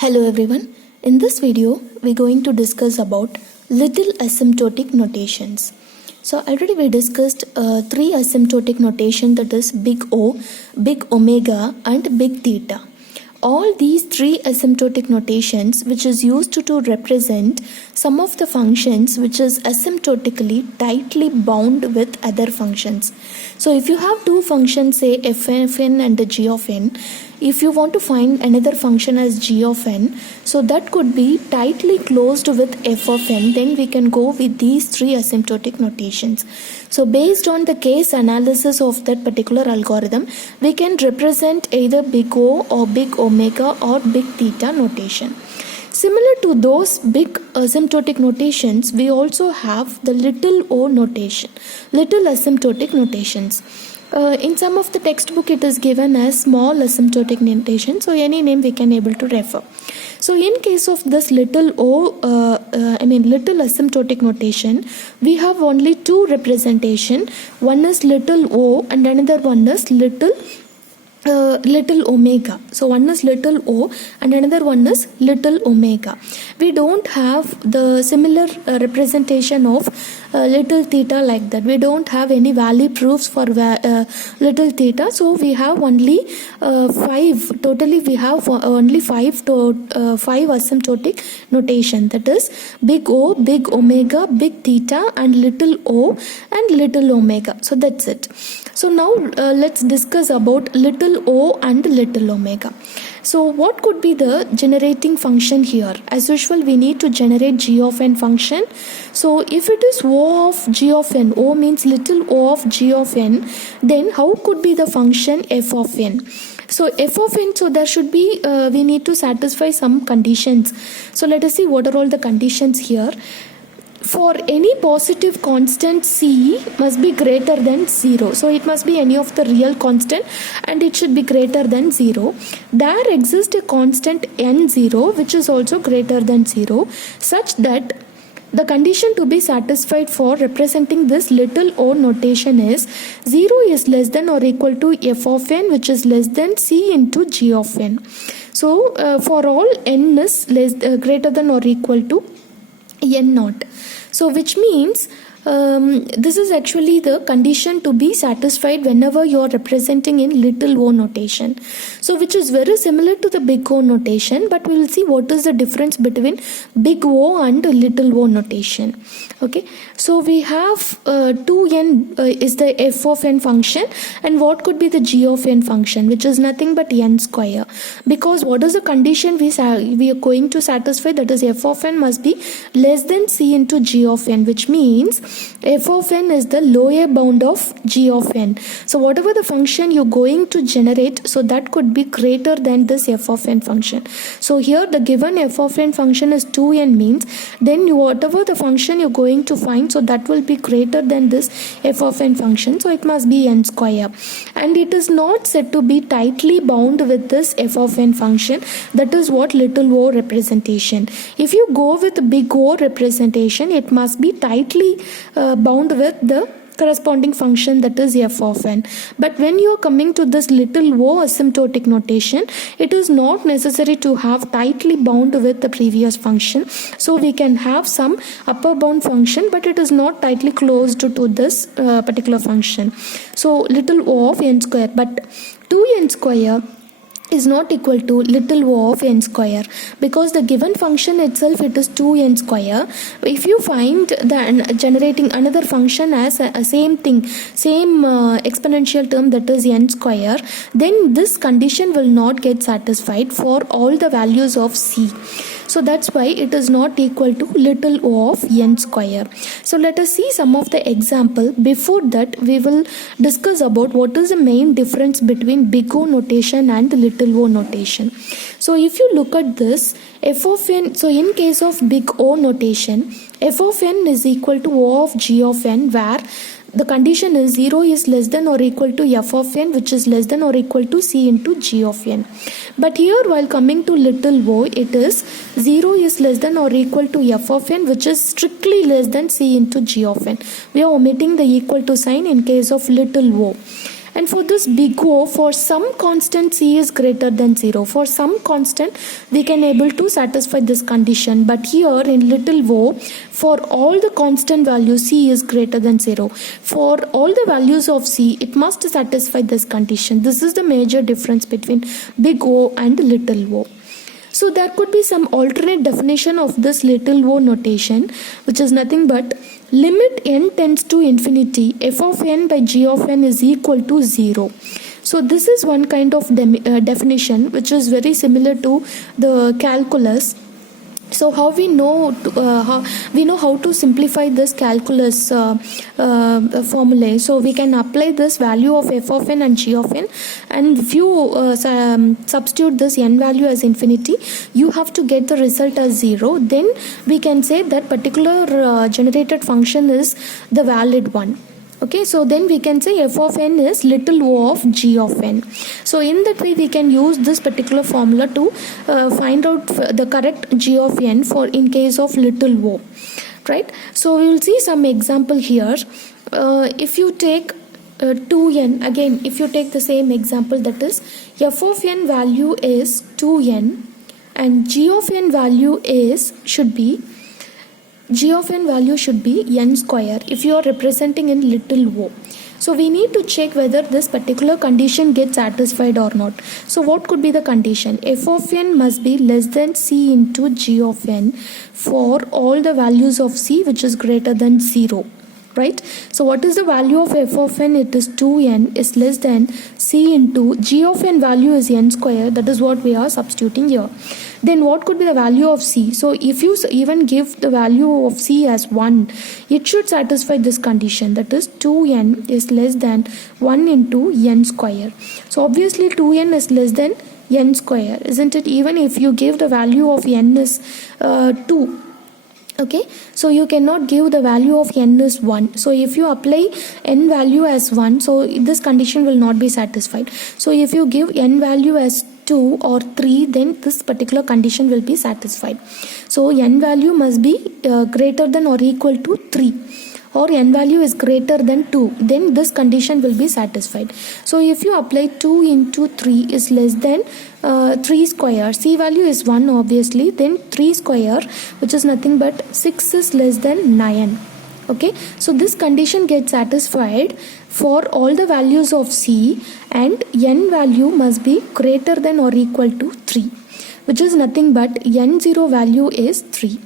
Hello everyone. In this video, we're going to discuss about little asymptotic notations. So already we discussed three asymptotic notation, that is big O, big omega and big theta. All these three asymptotic notations which is used to represent some of the functions which is asymptotically tightly bound with other functions. So if you have two functions, say f of n and g of n, if you want to find another function as g of n, so that could be tightly closed with f of n, then we can go with these three asymptotic notations. So based on the case analysis of that particular algorithm, we can represent either big O or big omega or big theta notation. Similar to those big asymptotic notations, we also have the little o notation, little asymptotic notations. In some of the textbook it is given as small asymptotic notation, so any name we can able to refer. So in case of this little o, little asymptotic notation, we have only two representation. One is little o and another one is little omega. So one is little o and another one is little omega. We don't have the similar representation of little theta like that. We don't have any value proofs for little theta, so we have only five. Totally we have only five asymptotic notation, that is big O, big omega, big theta and little o and little omega. So that's it. So now let's discuss about little o and little omega. So what could be the generating function here? As usual, we need to generate g of n function. So if it is o of g of n, o means little o of g of n, then how could be the function f of n? So f of n, so there should be, we need to satisfy some conditions. So let us see what are all the conditions here. For any positive constant c must be greater than 0. So it must be any of the real constant and it should be greater than 0. There exists a constant n0 which is also greater than 0, such that the condition to be satisfied for representing this little o notation is 0 is less than or equal to f of n, which is less than c into g of n. So for all n is greater than or equal to n naught. So which means this is actually the condition to be satisfied whenever you are representing in little o notation. So which is very similar to the big O notation, but we will see what is the difference between big O and little o notation. Okay, so we have 2n is the f of n function, and what could be the g of n function, which is nothing but n square, because what is the condition we are going to satisfy, that is f of n must be less than c into g of n, which means f of n is the lower bound of g of n. So whatever the function you're going to generate, so that could be greater than this f of n function. So here the given f of n function is 2n, means then whatever the function you're going to find, so that will be greater than this f of n function, so it must be n square, and it is not said to be tightly bound with this f of n function. That is what little o representation. If you go with big O representation, it must be tightly bound with the corresponding function, that is f of n. But when you are coming to this little o asymptotic notation, it is not necessary to have tightly bound with the previous function. So we can have some upper bound function, but it is not tightly closed to this particular function. So little o of n square, but 2n square is not equal to little o of n square, because the given function itself, it is 2n square. If you find the generating another function as a same thing, same exponential term, that is n square, then this condition will not get satisfied for all the values of c. So that's why it is not equal to little o of n square. So let us see some of the example. Before that, we will discuss about what is the main difference between big O notation and little o notation. So if you look at this, f of n, so in case of big O notation, f of n is equal to o of g of n, where the condition is 0 is less than or equal to f of n, which is less than or equal to c into g of n. But here, while coming to little o, it is 0 is less than or equal to f of n, which is strictly less than c into g of n. We are omitting the equal to sign in case of little o. And for this big O, for some constant C is greater than 0. For some constant, we can able to satisfy this condition. But here in little o, for all the constant values, C is greater than 0. For all the values of C, it must satisfy this condition. This is the major difference between big O and little o. So there could be some alternate definition of this little o notation, which is nothing but limit n tends to infinity, f of n by g of n is equal to 0. So this is one kind of definition which is very similar to the calculus. So how we know how to simplify this calculus formulae. So we can apply this value of f of n and g of n, and if you substitute this n value as infinity, you have to get the result as 0. Then we can say that particular generated function is the valid one. Okay, so then we can say f of n is little o of g of n. So in that way we can use this particular formula to find out the correct g of n for in case of little o, right? So we will see some example here. If you take 2n, again if you take the same example, that is f of n value is 2n and g of n value should be n square if you are representing in little o. So we need to check whether this particular condition gets satisfied or not. So what could be the condition? F of n must be less than c into g of n for all the values of c which is greater than 0. Right? So what is the value of f of n? It is 2n is less than c into g of n value is n square. That is what we are substituting here. Then what could be the value of c? So if you even give the value of c as 1, it should satisfy this condition, that is 2n is less than 1 into n square. So obviously 2n is less than n square, isn't it? Even if you give the value of n is 2. Okay, so you cannot give the value of n is 1. So if you apply n value as 1, so this condition will not be satisfied. So if you give n value as 2 or 3, then this particular condition will be satisfied. So n value must be greater than or equal to 3, or n value is greater than 2, then this condition will be satisfied. So if you apply 2 into 3 is less than 3 square, c value is 1 obviously, then 3 square which is nothing but 6 is less than 9. Okay, so this condition gets satisfied for all the values of c, and n value must be greater than or equal to 3, which is nothing but n0 value is 3.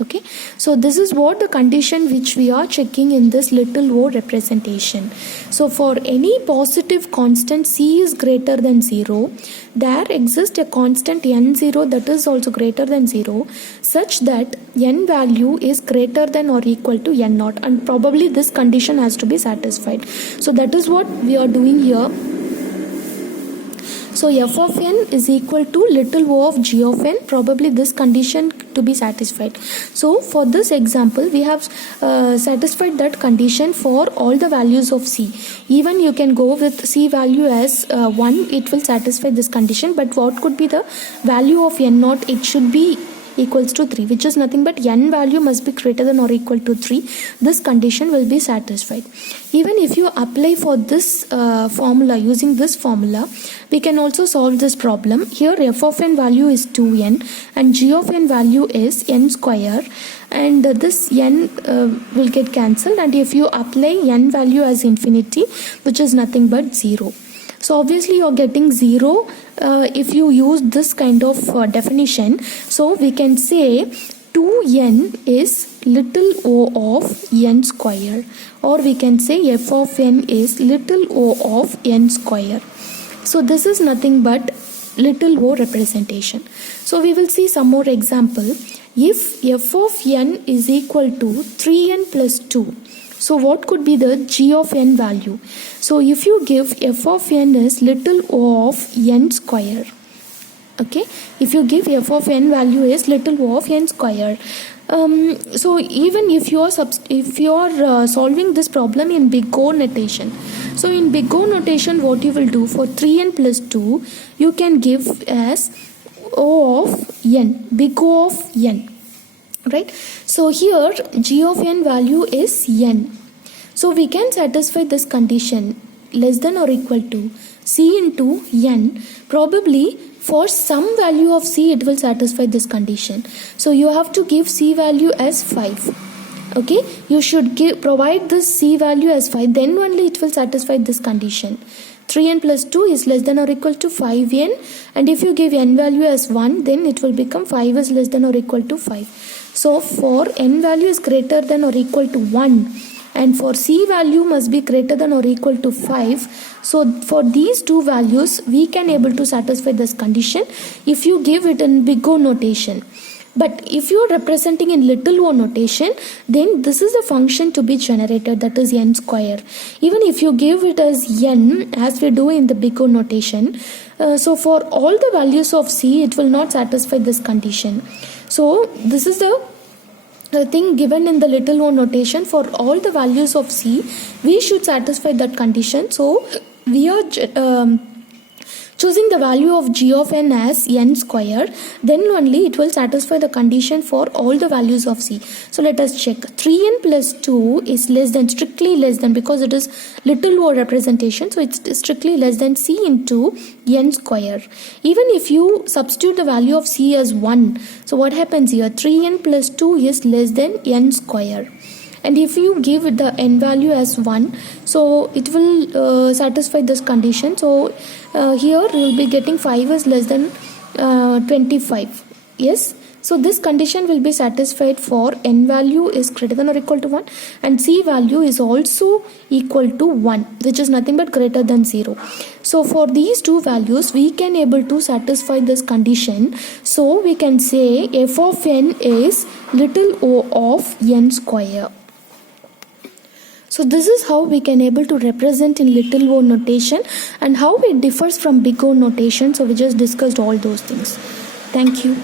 Okay, so this is what the condition which we are checking in this little o representation. So for any positive constant c is greater than 0, there exists a constant n0 that is also greater than 0, such that n value is greater than or equal to n0, and probably this condition has to be satisfied. So that is what we are doing here. So f of n is equal to little o of g of n, probably this condition to be satisfied. So for this example, we have satisfied that condition for all the values of c. Even you can go with c value as 1, it will satisfy this condition, but what could be the value of n0? It should be equals to 3, which is nothing but n value must be greater than or equal to 3. This condition will be satisfied. Even if you apply for this formula, using this formula, we can also solve this problem. Here f of n value is 2n and g of n value is n square, and this n will get cancelled, and if you apply n value as infinity, which is nothing but 0. So obviously you are getting 0 if you use this kind of definition. So we can say 2n is little o of n square, or we can say f of n is little o of n square. So this is nothing but little o representation. So we will see some more example. If f of n is equal to 3n plus 2, so what could be the g of n value? So if you give f of n is little o of n square, okay, if you give f of n value is little o of n square, so even if you are solving this problem in big O notation, so in big O notation, what you will do for 3n plus 2, you can give as o of n, big O of n. Right? So here g of n value is n. So we can satisfy this condition less than or equal to c into n, probably for some value of c it will satisfy this condition. So you have to give c value as 5. Okay, you should provide this c value as 5, then only it will satisfy this condition. 3n plus 2 is less than or equal to 5n, and if you give n value as 1, then it will become 5 is less than or equal to 5. So for n value is greater than or equal to 1, and for c value must be greater than or equal to 5. So for these two values we can able to satisfy this condition if you give it in big O notation. But if you are representing in little o notation, then this is a function to be generated, that is n square. Even if you give it as n, as we do in the big O notation, so for all the values of c it will not satisfy this condition. So this is the thing given in the little o notation. For all the values of c we should satisfy that condition. So we are choosing the value of g of n as n square, then only it will satisfy the condition for all the values of c. So let us check. 3n plus 2 is less than, strictly less than, because it is little o representation, so it's strictly less than c into n square. Even if you substitute the value of c as 1, so what happens here? 3n plus 2 is less than n square. And if you give it the n value as 1, so it will satisfy this condition. So here you will be getting 5 is less than 25. Yes, so this condition will be satisfied for n value is greater than or equal to 1, and c value is also equal to 1, which is nothing but greater than 0. So for these two values we can able to satisfy this condition. So we can say f of n is little o of n square. So this is how we can able to represent in little o notation, and how it differs from big O notation. So we just discussed all those things. Thank you.